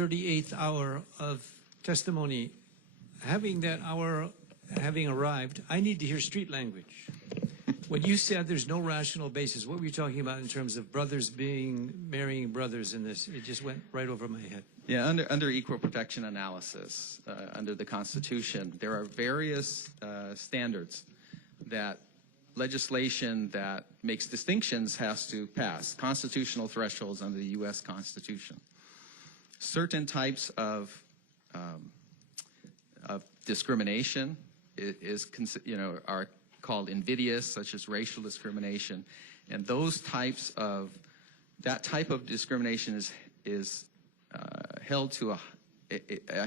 38th hour of testimony. Having that hour having arrived, I need to hear street language. When you said there's no rational basis, what were you talking about in terms of brothers marrying brothers in this? It just went right over my head. Yeah, under equal protection analysis, under the Constitution, there are various standards that legislation that makes distinctions has to pass, constitutional thresholds under the U.S. Constitution. Certain types of discrimination are called invidious, such as racial discrimination, and that type of discrimination is held to a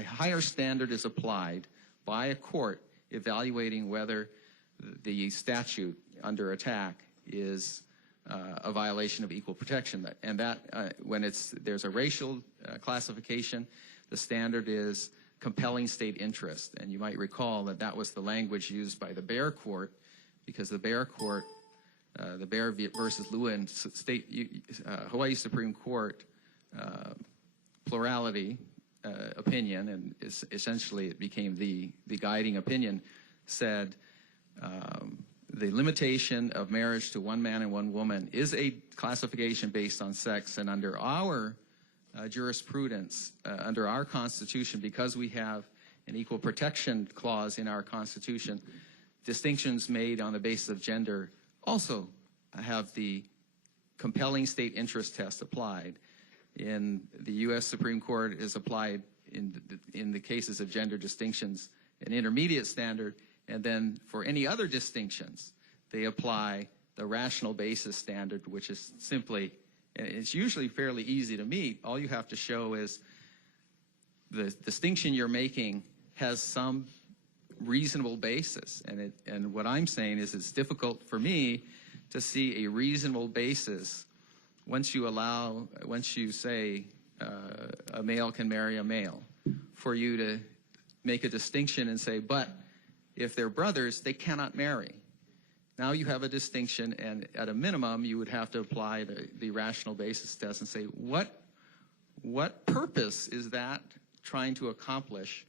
higher standard is applied by a court evaluating whether the statute under attack is a violation of equal protection. And that when there's a racial classification, the standard is compelling state interest. And you might recall that that was the language used by the Bear Court, because the Bear Court, the Bear versus Lewin Hawaii Supreme Court plurality opinion, and essentially it became the guiding opinion, said the limitation of marriage to one man and one woman is a classification based on sex, and under our jurisprudence, under our Constitution, because we have an equal protection clause in our Constitution, distinctions made on the basis of gender also have the compelling state interest test applied. In the U.S. Supreme Court is applied in the cases of gender distinctions an intermediate standard, and then for any other distinctions, they apply the rational basis standard, which is simply, and it's usually fairly easy to meet. All you have to show is the distinction you're making has some reasonable basis. And what I'm saying is it's difficult for me to see a reasonable basis once you say a male can marry a male, for you to make a distinction and say, but if they're brothers, they cannot marry. Now you have a distinction, and at a minimum, you would have to apply the rational basis test and say, what purpose is that trying to accomplish?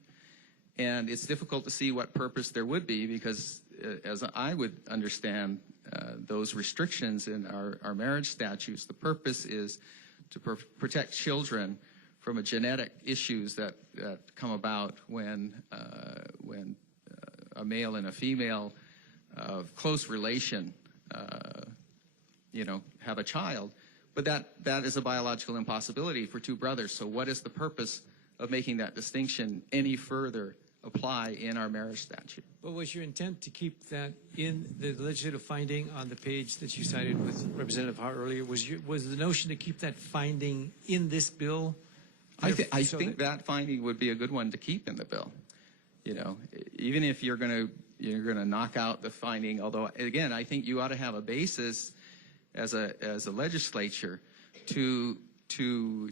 And it's difficult to see what purpose there would be, because as I would understand those restrictions in our marriage statutes, the purpose is to protect children from genetic issues that come about when a male and a female of close relation, have a child. But that is a biological impossibility for two brothers. So what is the purpose of making that distinction any further apply in our marriage statute? But was your intent to keep that in the legislative finding on the page that you cited with Representative Hart earlier? Was the notion to keep that finding in this bill? I think that finding would be a good one to keep in the bill. Even if you're going to knock out the finding, although again, I think you ought to have a basis as a legislature to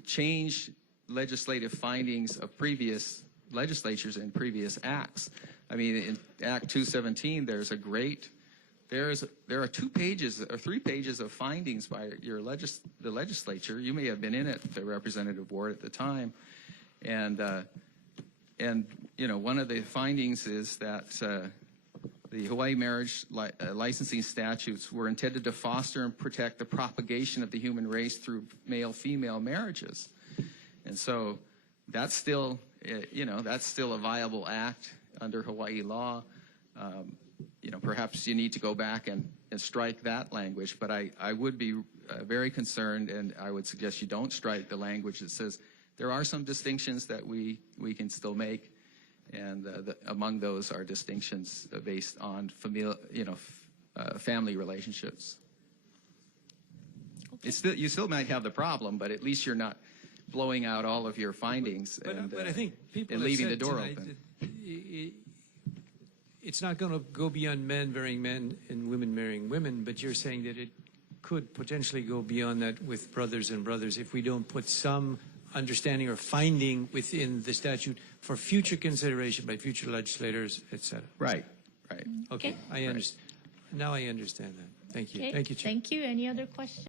change legislative findings of previous legislatures and previous acts. I mean, in Act 217, there are 2 pages or 3 pages of findings by the legislature. You may have been in it, the representative board at the time, and one of the findings is that the Hawaii marriage licensing statutes were intended to foster and protect the propagation of the human race through male-female marriages, and so that's still a viable act under Hawaii law. Perhaps you need to go back and strike that language, but I would be very concerned, and I would suggest you don't strike the language that says there are some distinctions that we can still make, and among those are distinctions based on family relationships. Okay. You still might have the problem, but at least you're not blowing out all of your findings but I think people and leaving the door open. It's not going to go beyond men marrying men and women marrying women, but you're saying that it could potentially go beyond that with brothers and brothers if we don't put some understanding or finding within the statute for future consideration by future legislators, etc. Right. Okay. I understand. Now I understand that. Thank you. Okay. Thank you, Chair. Thank you. Any other questions?